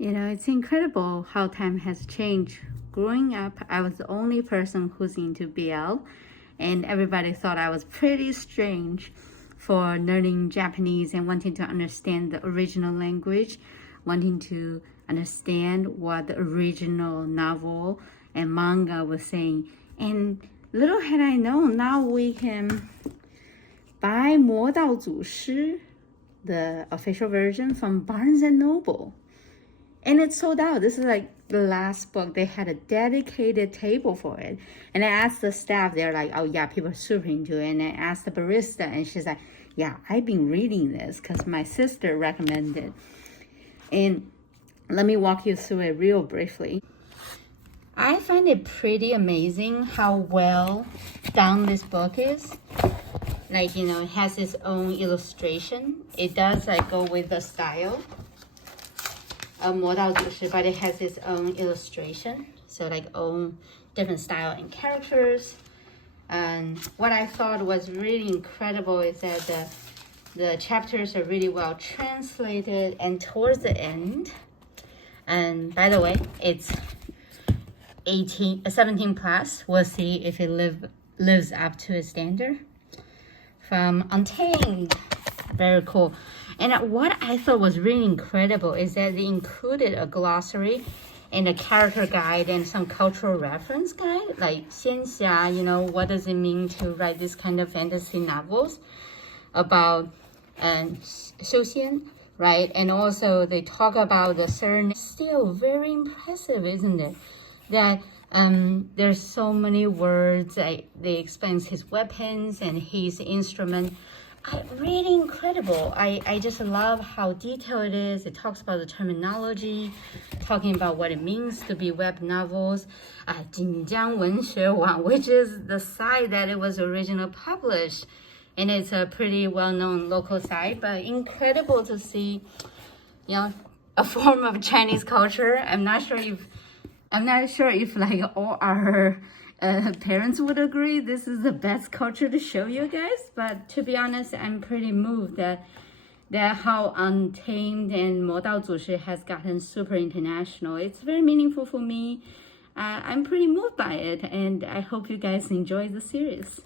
You know, it's incredible how time has changed. Growing up, I was the only person who's into BL, and everybody thought I was pretty strange for learning Japanese and wanting to understand the original language, wanting to understand what the original novel and manga was saying. And little had I known, now we can buy Dao Zu Shi, the official version from Barnes and Noble. And it's sold out. This is like the last book. They had a dedicated table for it. And I asked the staff, they're like, oh yeah, people are super into it. And I asked the barista, and she's like, yeah, I've been reading this because my sister recommended. And let me walk you through it real briefly. I find it pretty amazing how well done this book is. Like, you know, it has its own illustration. It does like go with the style of Dao Zu Shi, but it has its own illustration. So like own different style and characters. And what I thought was really incredible is that the chapters are really well translated, and towards the end, and by the way, it's 17 plus. We'll see if it lives up to its standard. From Untamed, very cool. And what I thought was really incredible is that they included a glossary and a character guide and some cultural reference guide, like 仙侠, you know, what does it mean to write this kind of fantasy novels about 修仙, right? And also they talk about the certain, still very impressive, isn't it? That there's so many words. They explain his weapons and his instrument. Really incredible. I just love how detailed it is. It talks about the terminology, talking about what it means to be web novels. 锦江文学网, which is the site that it was originally published. And it's a pretty well-known local site, but incredible to see, you know, a form of Chinese culture. I'm not sure if like all our parents would agree this is the best culture to show you guys, but to be honest, I'm pretty moved that how Untamed and Dao Zu Shi has gotten super international. It's very meaningful for me. I'm pretty moved by it, and I hope you guys enjoy the series.